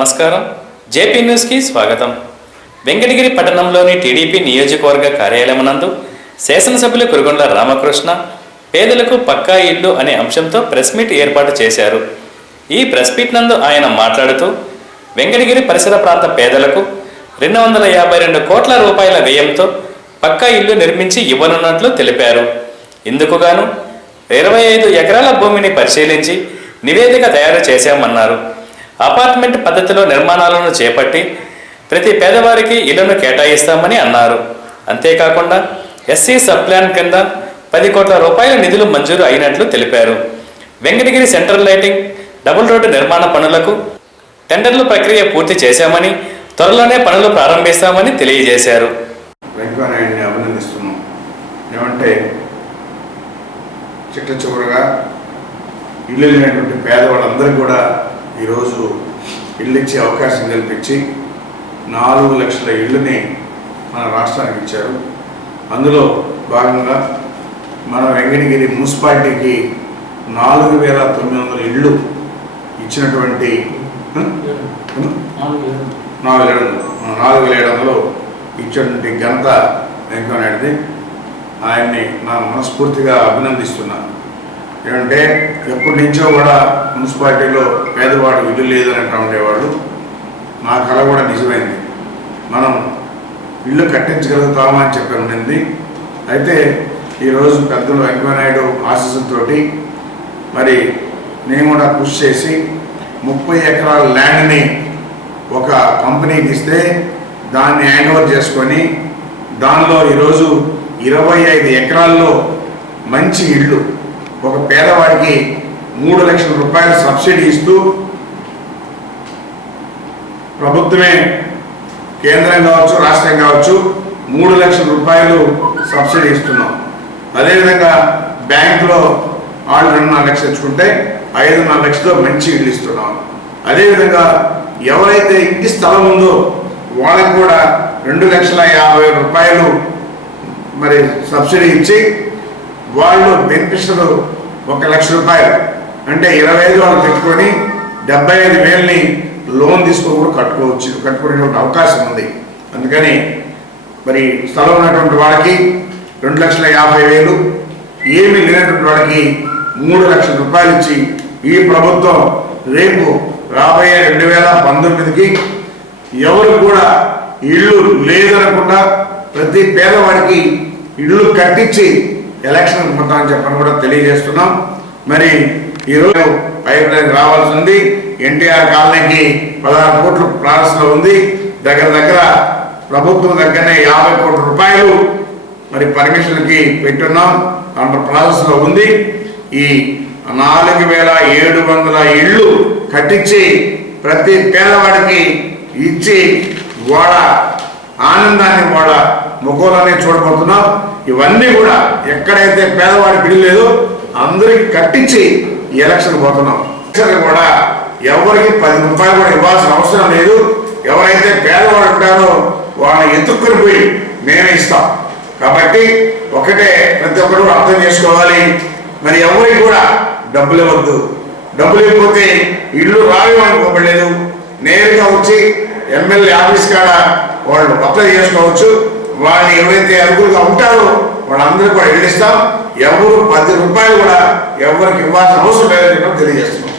నమస్కారం. జేపీ న్యూస్కి స్వాగతం. వెంకటగిరి పట్టణంలోని టీడీపీ నియోజకవర్గ కార్యాలయం నందు శాసనసభ్యులు కురుగొండ్ల రామకృష్ణ పేదలకు పక్కా ఇల్లు అనే అంశంతో ప్రెస్ మీట్ ఏర్పాటు చేశారు. ఈ ప్రెస్ మీట్ నందు ఆయన మాట్లాడుతూ వెంకటగిరి పరిసర ప్రాంత పేదలకు 252 కోట్ల రూపాయల వ్యయంతో పక్కా ఇల్లు నిర్మించి ఇవ్వనున్నట్లు తెలిపారు. ఇందుకుగాను 25 ఎకరాల భూమిని పరిశీలించి నివేదిక తయారు చేశామన్నారు. అపార్ట్మెంట్ పద్ధతిలో నిర్మాణాలను చేపట్టి ప్రతి పేదవారికి ఇళ్లను కేటాయిస్తామని అన్నారు. అంతేకాకుండా ఎస్సీ సబ్ ప్లాన్ కింద 10 కోట్ల రూపాయల నిధులు మంజూరు అయినట్లు తెలిపారు. Venkatagiri central lighting, double road నిర్మాణ పనులకు టెండర్ల ప్రక్రియ పూర్తి చేశామని త్వరలోనే పనులు ప్రారంభిస్తామని తెలియజేశారు. వెంకయ్యనాయుడిని అభినందిస్తున్నాం. ఏమంటే చిట్ట చివరగా ఇల్లు లేనటువంటి పేదవాళ్ళందరికీ కూడా ఈరోజు ఇల్లు ఇచ్చే అవకాశం కల్పించి 4 లక్షల ఇళ్ళని మన రాష్ట్రానికి ఇచ్చారు. అందులో భాగంగా మన వెంకటగిరి మున్సిపాలిటీకి 4,900 ఇళ్ళు ఇచ్చినటువంటి 4,700 ఇచ్చినటువంటి ఘనత వెంకయ్యనాయుడిది. ఆయన్ని నా మనస్ఫూర్తిగా అభినందిస్తున్నాను. ఏమంటే ఎప్పటి నుంచో కూడా మున్సిపాలిటీలో పేదవాడు ఇల్లు లేదని ఉండేవాళ్ళు. నా కళ కూడా నిజమైంది. మనం ఇల్లు కట్టించగలుగుతామా అని చెప్పి ఉండింది. అయితే ఈరోజు పెద్దలు వెంకయ్యనాయుడు ఆశీస్సులతోటి మరి నేను కూడా కృషి చేసి 30 ఎకరాల ల్యాండ్ని ఒక కంపెనీకి ఇస్తే దాన్ని హ్యాండ్ ఓవర్ చేసుకొని దానిలో ఈరోజు 25 ఎకరాల్లో మంచి ఇళ్ళు ఒక పేదవాడికి 3 లక్షల రూపాయలు సబ్సిడీ ఇస్తూ ప్రభుత్వమే కేంద్రం కావచ్చు రాష్ట్రం కావచ్చు 3 లక్షల రూపాయలు సబ్సిడీ ఇస్తున్నాం. అదేవిధంగా బ్యాంకులో వాళ్ళు 2.5 లక్షలు తెచ్చుకుంటే 5.5 లక్షలతో మంచి ఇల్లు ఇస్తున్నాం. అదేవిధంగా ఎవరైతే ఇంటి స్థలం ఉందో వాళ్ళకి కూడా 2,50,000 రూపాయలు మరి సబ్సిడీ ఇచ్చి వాళ్ళు బెనిఫిషియల్ 1 లక్ష రూపాయలు అంటే 25 వాళ్ళు పెట్టుకొని 75,000ని లోన్ తీసుకొని కూడా కట్టుకునేటువంటి అవకాశం ఉంది. అందుకని మరి స్థలం ఉన్నటువంటి వాళ్ళకి 2,50,000, ఏమీ లేనటువంటి వాళ్ళకి 3 లక్షల రూపాయలు ఇచ్చి ఈ ప్రభుత్వం రేపు రాబోయే 2019కి ఎవరు కూడా ఇళ్ళు లేదనకుండా ప్రతి పేదవాడికి ఇళ్ళు కట్టించి ఎలక్షన్ పోతామని చెప్పని కూడా తెలియజేస్తున్నాం. మరి ఈరోజు పైప్ లైన్ రావాల్సి ఉంది. ఎన్టీఆర్ కాలనీకి 16 కోట్ల ప్రాసెస్లో ఉంది. దగ్గర ప్రభుత్వం దగ్గరనే 50 కోట్ల రూపాయలు మరి పర్మిషన్కి పెట్టున్నాం. దాంట్లో ప్రాసెస్లో ఉంది. ఈ 4,700 ఇళ్ళు కట్టించి ప్రతి పేదవాడికి ఇచ్చి వాళ్ళ ఆనందాన్ని వాళ్ళ ముఖంలోనే చూడబోతున్నాం. ఇవన్నీ కూడా ఎక్కడైతే పేదవాడికి ఇల్లు లేదో అందరికి కట్టించి ఎలక్షన్ పోతున్నాం. కూడా ఎవరికి 10 రూపాయలు కూడా ఇవ్వాల్సిన అవసరం లేదు. ఎవరైతే పేదవాడు ఉంటారో వాళ్ళని ఎత్తుక్కుని పోయి మేమే ఇస్తాం. కాబట్టి ఒకటే ప్రతి ఒక్కరు అర్థం చేసుకోవాలి. మరి ఎవరికి కూడా డబ్బులు ఇవ్వద్దు. డబ్బులు ఇవ్వకపోతే ఇల్లు రావేమనుకోబడలేదు. నేరుగా వచ్చి ఎమ్మెల్యే ఆఫీస్ కాడ వాళ్ళు అప్లై చేసుకోవచ్చు. వాళ్ళని ఎవరైతే అర్హులుగా ఉంటారో వాళ్ళందరూ కూడా ఇల్లు ఇస్తాం. ఎవరు 10 రూపాయలు కూడా ఎవరికి ఇవ్వాల్సిన అవసరం లేదని తెలియజేస్తున్నాం.